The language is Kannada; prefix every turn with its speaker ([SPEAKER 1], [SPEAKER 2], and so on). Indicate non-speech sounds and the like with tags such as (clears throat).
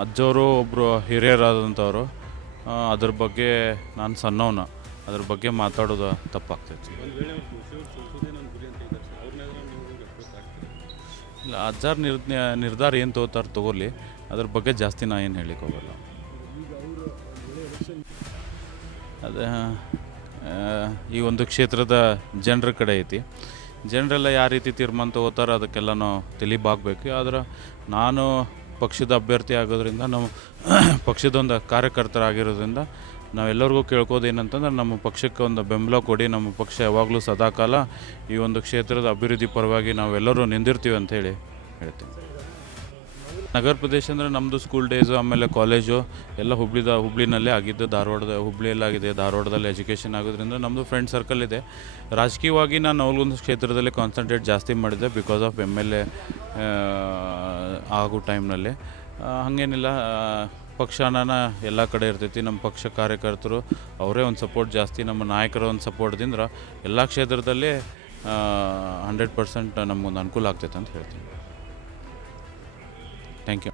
[SPEAKER 1] ಅಜ್ಜವರು ಒಬ್ಬರು ಹಿರಿಯರಾದಂಥವ್ರು ಅದ್ರ ಬಗ್ಗೆ ನಾನು ಸಣ್ಣವನ. ಅದ್ರ ಬಗ್ಗೆ ಮಾತಾಡೋದು ತಪ್ಪಾಗ್ತೈತಿ ಇಲ್ಲ, ಅಜ್ಜಾರ ನಿರ್ ನಿರ್ಧಾರ ಏನು ತಗೋತಾರೆ ತಗೋಲಿ, ಅದ್ರ ಬಗ್ಗೆ ಜಾಸ್ತಿ ನಾ ಏನು ಹೇಳಿಕ್ಕೆ ಹೋಗಲ್ಲ. ಅದೇ ಈ ಒಂದು ಕ್ಷೇತ್ರದ ಜನರ ಕಡೆ ಐತಿ. ಜನರೆಲ್ಲ ಯಾವ ರೀತಿ ತೀರ್ಮಾನ ತಗೋತಾರೆ ಅದಕ್ಕೆಲ್ಲ ನಾವು ತಿಳಿಬಾಗಬೇಕು. ಆದ್ರೆ ನಾನು ಪಕ್ಷದ ಅಭ್ಯರ್ಥಿ ಆಗೋದ್ರಿಂದ ನಾವು (clears throat) ಪಕ್ಷದೊಂದು ಕಾರ್ಯಕರ್ತರಾಗಿರೋದ್ರಿಂದ ನಾವೆಲ್ಲರಿಗೂ ಕೇಳ್ಕೋದು ಏನಂತಂದ್ರೆ ನಮ್ಮ ಪಕ್ಷಕ್ಕೆ ಒಂದು ಬೆಂಬಲ ಕೊಡಿ, ನಮ್ಮ ಪಕ್ಷ ಯಾವಾಗಲೂ ಸದಾಕಾಲ ಈ ಒಂದು ಕ್ಷೇತ್ರದ ಅಭಿವೃದ್ಧಿ ಪರವಾಗಿ ನಾವೆಲ್ಲರೂ ನಿಂದಿರ್ತೀವಿ ಅಂತ ಹೇಳಿ ಹೇಳ್ತೀನಿ. ನಗರ ಪ್ರದೇಶ ಅಂದರೆ ನಮ್ಮದು ಸ್ಕೂಲ್ ಡೇಸು ಆಮೇಲೆ ಕಾಲೇಜು ಎಲ್ಲ ಹುಬ್ಳಿದ, ಹುಬ್ಳಿನಲ್ಲೇ ಆಗಿದ್ದು, ಧಾರವಾಡದ ಹುಬ್ಳಿಯಲ್ಲಾಗಿದೆ ಧಾರವಾಡದಲ್ಲಿ ಎಜುಕೇಷನ್ ಆಗೋದ್ರಿಂದ ನಮ್ಮದು ಫ್ರೆಂಡ್ ಸರ್ಕಲ್ ಇದೆ. ರಾಜಕೀಯವಾಗಿ ನಾನು ಅವ್ರಿಗೊಂದು ಕ್ಷೇತ್ರದಲ್ಲಿ ಕಾನ್ಸಂಟ್ರೇಟ್ ಜಾಸ್ತಿ ಮಾಡಿದ್ದೆ because of M L A ಆಗೋ ಟೈಮ್ನಲ್ಲಿ. ಹಾಗೇನಿಲ್ಲ ಪಕ್ಷನ ಎಲ್ಲ ಕಡೆ ಇರ್ತೈತಿ. ನಮ್ಮ ಪಕ್ಷ ಕಾರ್ಯಕರ್ತರು, ಅವರೇ ಒಂದು ಸಪೋರ್ಟ್ ಜಾಸ್ತಿ, ನಮ್ಮ ನಾಯಕರ ಒಂದು ಸಪೋರ್ಟ್ದಿಂದ ಎಲ್ಲ ಕ್ಷೇತ್ರದಲ್ಲಿ ಹಂಡ್ರೆಡ್ ಪರ್ಸೆಂಟ್ ನಮಗೊಂದು ಅನುಕೂಲ ಆಗ್ತೈತೆ ಅಂತ ಹೇಳ್ತೀನಿ. Thank you